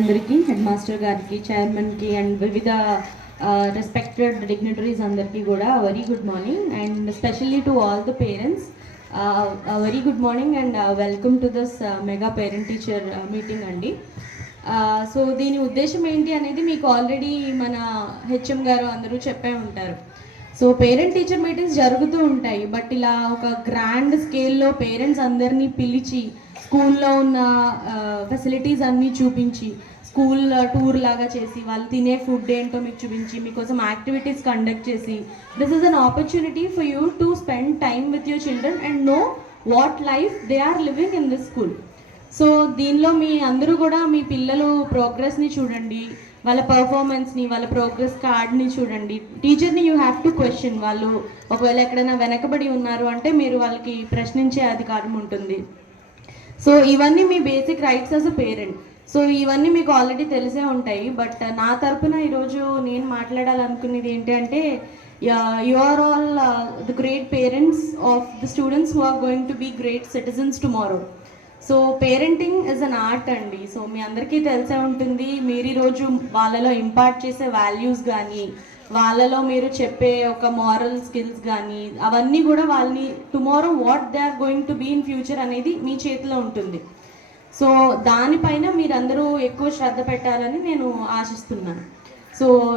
అందరికీ head master గారికి చైర్మన్కి అండ్ వివిధ రెస్పెక్టెడ్ డిగ్నిటరీస్ అందరికీ కూడా very good morning and specially to all the parents very good morning and welcome to this mega parent teacher meeting అండి. So దీని ఉద్దేశం ఏంటి అనేది మీకు ఆల్రెడీ మన హెచ్ఎం గారు అందరూ చెప్పే ఉంటారు. సో పేరెంట్ టీచర్ మీటింగ్స్ జరుగుతూ ఉంటాయి బట్ ఇలా ఒక గ్రాండ్ స్కేల్లో పేరెంట్స్ అందరినీ పిలిచి స్కూల్లో ఉన్న ఫెసిలిటీస్ అన్నీ చూపించి స్కూల్ టూర్ లాగా చేసి వాళ్ళు తినే ఫుడ్ ఏంటో మీకు చూపించి మీకోసం యాక్టివిటీస్ కండక్ట్ చేసి this is an opportunity for you to spend time with your children and know what life they are living in this school so దీనిలో మీ అందరూ కూడా మీ పిల్లలు ప్రోగ్రెస్ని చూడండి వాళ్ళ పర్ఫార్మెన్స్ని వాళ్ళ ప్రోగ్రెస్ కార్డ్ని చూడండి. టీచర్ని యూ హ్యావ్ టు క్వశ్చన్ వాళ్ళు. ఒకవేళ ఎక్కడైనా వెనకబడి ఉన్నారు అంటే మీరు వాళ్ళకి ప్రశ్నించే అధికారం ఉంటుంది. సో ఇవన్నీ మీ basic rights as a parent so ఇవన్నీ మీకు ఆల్రెడీ తెలిసే ఉంటాయి. బట్ నా తరపున ఈరోజు నేను మాట్లాడాలనుకునేది ఏంటి అంటే you are all the great parents of the students who are going to be great citizens tomorrow so parenting is an art అండి. సో మీ అందరికీ తెలిసే ఉంటుంది. ఈరోజు వాళ్ళలో ఇంపార్ట్ చేసే వాల్యూస్ కానీ వాళ్ళలో మీరు చెప్పే ఒక మారల్ స్కిల్స్ కానీ అవన్నీ కూడా వాళ్ళని tomorrow what they are going to be in future అనేది మీ చేతిలో ఉంటుంది. సో దానిపైన మీరందరూ ఎక్కువ శ్రద్ధ పెట్టాలని నేను ఆశిస్తున్నాను. సో